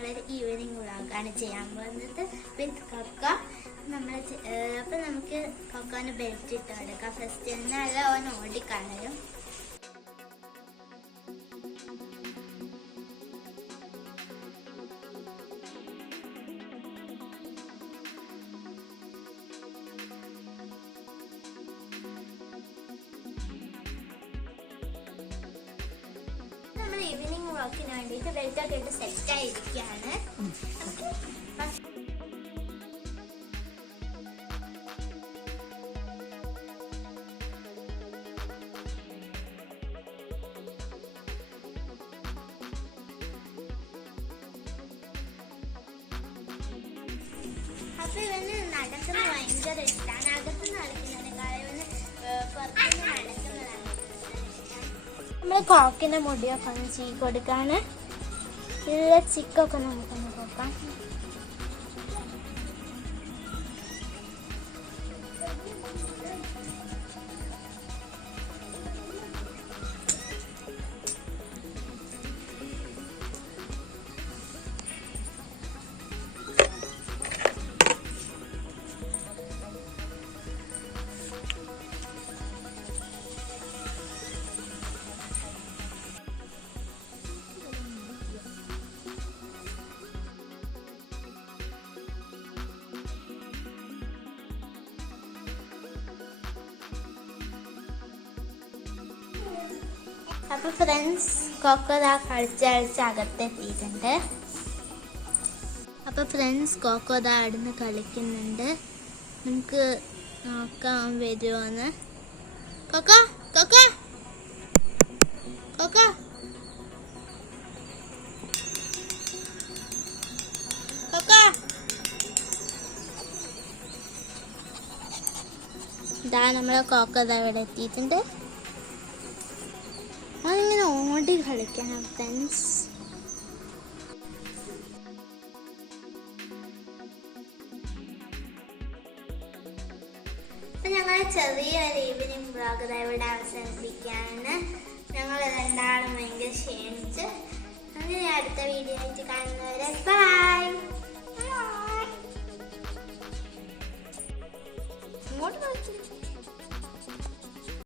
നമ്മളൊരു ഈവനിങ് വ്ളോഗാണ് ചെയ്യാൻ പോകുന്നത് വിത്ത് കൊക്ക. അപ്പം നമുക്ക് കൊക്കോന് ബെൽറ്റ് ഇട്ട് കൊടുക്കാം. ഫസ്റ്റ് നല്ല ഓൻ ഓടിക്കളയും. ഈവനിങ് വാക്കിന് വേണ്ടിയിട്ട് ബെൽറ്റൊക്കെ ഇട്ട് സെറ്റായിരിക്കുകയാണ്. അപ്പൊ ഇവന് നടക്കുന്നത് ഭയങ്കര ഇഷ്ടമാണ്. അകത്തുനിന്ന് കളിക്കുന്നതിനേക്കാൾ ഇവന് പുറത്തുനിന്ന് നടക്കുന്നതാണ്. നമ്മൾ കോക്കിന്റെ മുടിയൊക്കെ ഒന്ന് ചീക്കി കൊടുക്കാണ്. ഇല്ല ചിക്കൊക്കെ നമുക്കൊന്ന് നോക്കാം. അപ്പൊ ഫ്രണ്ട്സ്, കൊക്കോ കളിച്ച് അകത്തെത്തിയിട്ടുണ്ട്. അപ്പൊ ഫ്രണ്ട്സ്, കൊക്കോ അവിടുന്ന് കളിക്കുന്നുണ്ട്. നമുക്ക് നോക്കാം വരുമോന്ന്. കൊക്കോ കൊക്കോ കൊക്കോ കൊക്കോ ഇതാ നമ്മളെ കൊക്കോ ഇവിടെ എത്തിയിട്ടുണ്ട്. അതിങ്ങനെ ഓടി കളിക്കണം ഫ്രണ്ട്സ്. അപ്പം ഞങ്ങൾ ചെറിയൊരു ഈവനിങ് വ്ളോഗ് ഇവിടെ അവസാനിപ്പിക്കുകയാണ്. ഞങ്ങൾ രണ്ടാളും ഭയങ്കര ക്ഷീണിച്ച്. അങ്ങനെ അടുത്ത വീഡിയോ ആയിട്ട് കാണുന്നവരെ ബൈ.